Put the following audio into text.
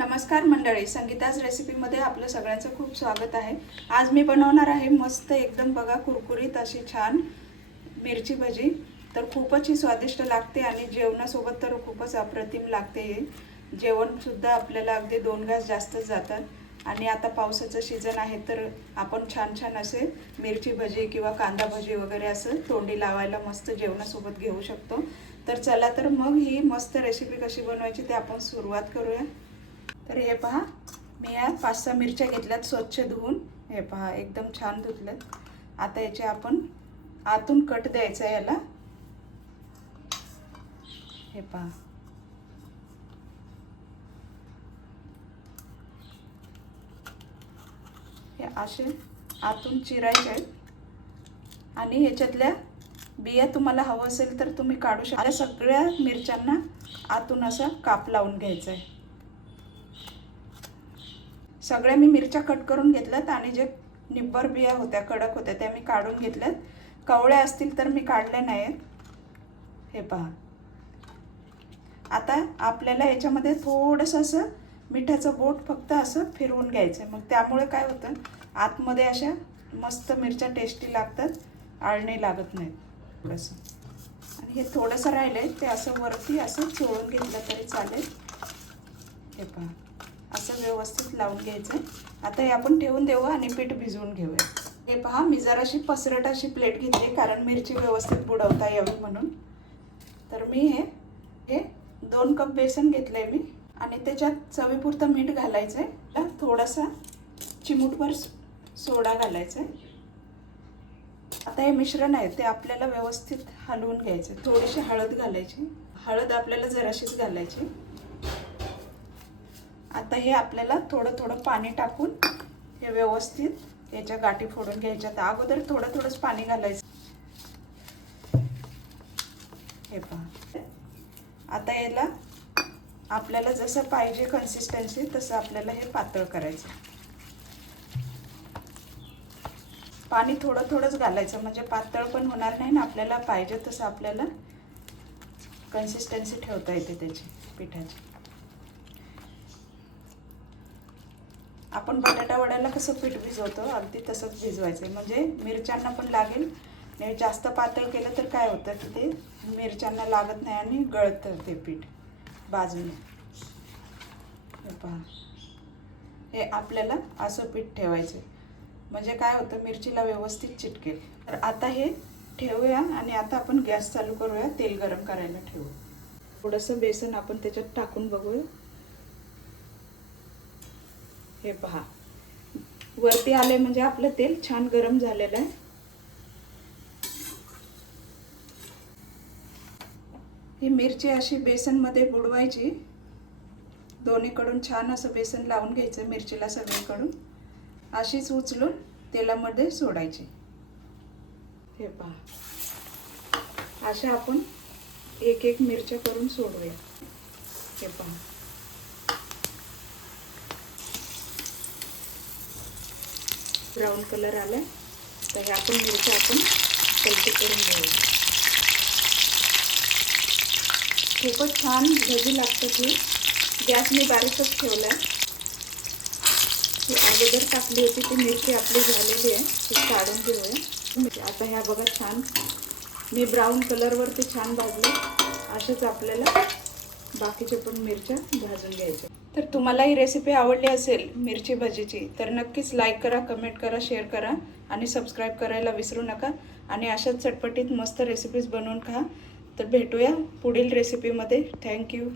नमस्कार मंडळी, संगीताज रेसिपीमध्ये आपलं सगळ्यांचं खूप स्वागत आहे। आज मी बनवणार आहे मस्त एकदम बघा कुरकुरीत अशी छान मिरची भजी। तर खूपच ही स्वादिष्ट लागते आणि जेवणासोबत तर खूपच अप्रतिम लागते। हे जेवण सुद्धा आपल्याला अगदी 2 घास जास्तच जातात। आणि आता पावसाचं सीजन आहे तर आपण छान छान असे मिरची भजी किंवा कांदा भजी वगैरे असं तोंडी लावायला मस्त जेवणासोबत घेऊ शकतो। तर चला तर मग ही मस्त रेसिपी कशी बनवायची ते आपण सुरुवात करूया। तर हे पहा, मी या 5-6 मिरच्या घेतल्यात स्वच्छ धुवून। हे पहा एकदम छान धुतल्यात। आता याचे आपण आतून कट द्यायचा आहे याला। हे पहा, हे असे आतून चिरायचे आहेत आणि ह्याच्यातल्या बिया तुम्हाला हवं असेल तर तुम्ही काढू शकता। सगळ्या मिरच्यांना आतून असा काप लावून घ्यायचा आहे। सगळ्या मी मिरच्या कट करून घेतल्यात आणि जे निब्बर बिया होत्या कडक होत्या त्या मी काढून घेतल्यात। कवळ्या असतील तर मी काढल्या नाहीत। हे पहा, आता आपल्याला याच्यामध्ये थोडंसं असं मिठाचं बोट फक्त असं फिरवून घ्यायचं। मग त्यामुळे काय होतं, आतमध्ये अशा मस्त मिरच्या टेस्टी लागतात, आळणी लागत नाहीत थोडंसं। आणि हे थोडंसं राहिलंय ते असं वरती असं चोळून घेतलं तरी चालेल। हे पहा, असं व्यवस्थित लावून घ्यायचं। आता हे आपण ठेवून देऊ आणि पीठ भिजवून घेऊया। हे पहा, मी जराशी पसरट अशी प्लेट घेतली कारण मिरची व्यवस्थित बुडवता यावी म्हणून। तर मी हे 2 कप बेसन घेतलंय मी आणि त्याच्यात चवीपुरतं मीठ घालायचंय। थोडासा चिमूटभर सोडा घालायचा। आता हे मिश्रण आहे ते आपल्याला व्यवस्थित हलवून घ्यायचं। थोडीशी हळद घालायची, हळद आपल्याला जराशीच घालायची। आता हे आपल्याला थोडं थोडं पाणी टाकून हे व्यवस्थित याच्या गाठी फोडून घ्यायच्यात। अगोदर थोडं थोडंच पाणी घालायचं। हे पहा, आता याला आपल्याला जसं पाहिजे कन्सिस्टन्सी तसं आपल्याला हे पातळ करायचं। पाणी थोडं थोडंच घालायचं म्हणजे पातळ पण होणार नाही ना, आपल्याला पाहिजे तसं आपल्याला कन्सिस्टन्सी ठेवता येते त्याची पिठाची। आपण बटाटा वड्याला कसं पीठ भिजवतो अगदी तसंच भिजवायचं म्हणजे मिरच्यांना पण लागेल। आणि जास्त पातळ केलं तर काय होतं की ते मिरच्यांना लागत नाही आणि गळतं ते पीठ बाजूने। हे पहा, हे आपल्याला असं पीठ ठेवायचं म्हणजे काय होतं मिरचीला व्यवस्थित चिटकेल। तर आता हे ठेवूया आणि आता आपण गॅस चालू करूया, तेल गरम करायला ठेवू। थोडंसं बेसन आपण त्याच्यात टाकून बघूया। हे पहा, वरती आले म्हणजे आपलं तेल छान गरम झालेलं आहे। ही मिरची अशी बेसनमध्ये बुडवायची, दोन्हीकडून छान असं बेसन लावून घ्यायचं मिरचीला सगळीकडून। अशीच उचलून तेलामध्ये सोडायची। हे पहा, अशा आपण एक एक मिरच्या करून सोडूया। हे पहा, ब्राऊन कलर आलाय तर हे आपण मिरच्या आपण पलटी करून घेऊया। खूपच छान भजी लागतात ही। गॅस मी बारीकच ठेवलाय। ही अगोदर टाकली होती ती मिरची आपली झालेली आहे, ती काढून घेऊया। आता ह्या बघा छान मी ब्राऊन कलरवरती छान भाजले। अशाच आपल्याला बाकीचे पण मिरच्या भाजून घ्यायच्या। तर तुम्हाला ही रेसिपी आवडली असेल मिरची भजीची तर नक्कीच लाईक करा, कमेंट करा, शेअर करा आणि सबस्क्राईब करायला विसरू नका। आणि अशाच चटपटीत मस्त रेसिपीज बनवून खा। तर भेटूया पुढील रेसिपीमध्ये। थँक्यू।